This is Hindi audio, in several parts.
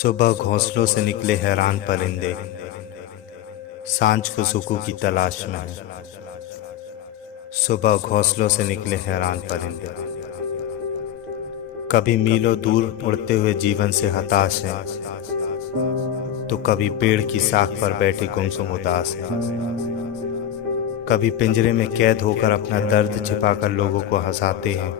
सुबह घोंसलों से निकले हैरान परिंदे, सांझ को सुकून की तलाश में है। सुबह घोंसलों से निकले हैरान परिंदे, कभी मीलों दूर उड़ते हुए जीवन से हताश हैं, तो कभी पेड़ की साख पर बैठे गुमसुम उदास हैं। कभी पिंजरे में कैद होकर अपना दर्द छिपाकर लोगों को हंसाते हैं,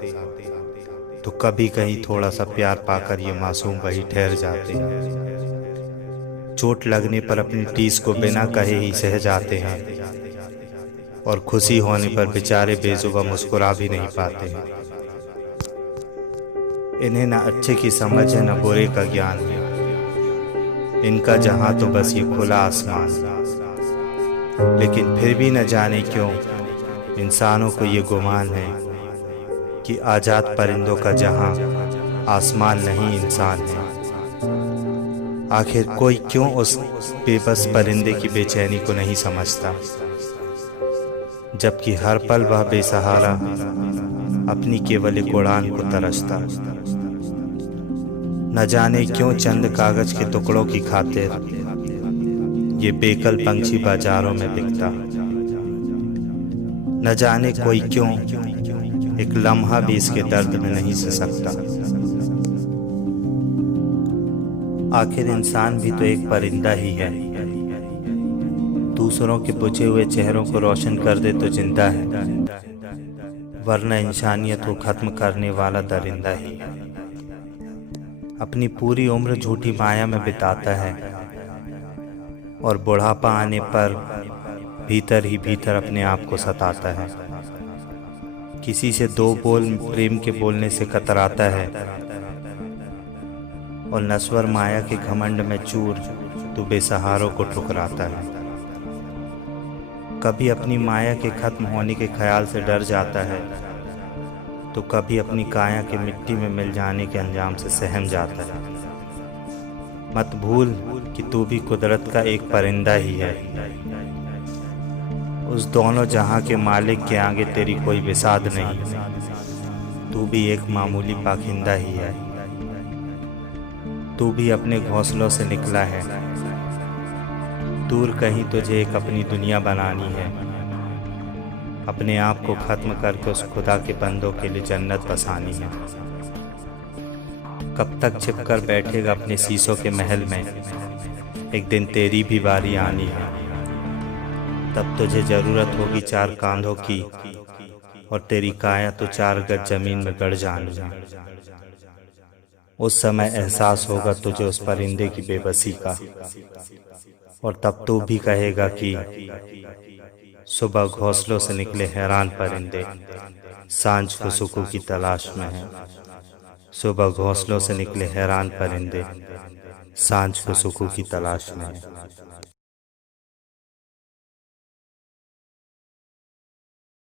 तो कभी कहीं थोड़ा सा प्यार पाकर ये मासूम वही ठहर जाते हैं। चोट लगने पर अपनी टीस को बिना कहे ही सह जाते हैं, और खुशी होने पर बेचारे बेजुबान मुस्कुरा भी नहीं पाते हैं। इन्हें न अच्छे की समझ है न बुरे का ज्ञान है, इनका जहां तो बस ये खुला आसमान। लेकिन फिर भी न जाने क्यों इंसानों को ये गुमान है कि आजाद परिंदों का जहां आसमान नहीं इंसान है। आखिर कोई क्यों उस बेबस परिंदे की बेचैनी को नहीं समझता, जबकि हर पल वह बेसहारा अपनी केवल एक उड़ान को तरसता। न जाने क्यों चंद कागज के टुकड़ों की खातिर ये बेकल पंछी बाजारों में बिकता। न जाने कोई क्यों एक लम्हा भी इसके दर्द में नहीं सह सकता। आखिर इंसान भी तो एक परिंदा ही है, दूसरों के बुझे हुए चेहरों को रोशन कर दे तो जिंदा है, वरना इंसानियत को खत्म करने वाला दरिंदा ही है। अपनी पूरी उम्र झूठी माया में बिताता है, और बुढ़ापा आने पर भीतर ही भीतर अपने आप को सताता है। किसी से दो बोल प्रेम के बोलने से कतराता है, और नश्वर माया के घमंड में चूर तो बेसहारों को ठुकराता है। कभी अपनी माया के खत्म होने के ख्याल से डर जाता है, तो कभी अपनी काया के मिट्टी में मिल जाने के अंजाम से सहम जाता है। मत भूल कि तू भी कुदरत का एक परिंदा ही है, उस दोनों जहां के मालिक के आगे तेरी कोई विसाद नहीं। तू भी एक मामूली पाखिंदा ही है, तू भी अपने घोंसलों से निकला है। दूर कहीं तुझे एक अपनी दुनिया बनानी है, अपने आप को खत्म करके उस खुदा के बंदों के लिए जन्नत बसानी है। कब तक छिपकर बैठेगा अपने शीशों के महल में, एक दिन तेरी भी बारी आनी है। तब तुझे जरूरत होगी चार कांधों की, और तेरी काया तो 4 गज जमीन में गड़ जानी है। उस समय एहसास होगा तुझे उस परिंदे की बेबसी का, और तब तू भी कहेगा कि सुबह घोंसलों से निकले हैरान परिंदे, सांझ को सुकून की तलाश में है। सुबह घोंसलों से निकले हैरान परिंदे, सांझ को सुकून की तलाश में है।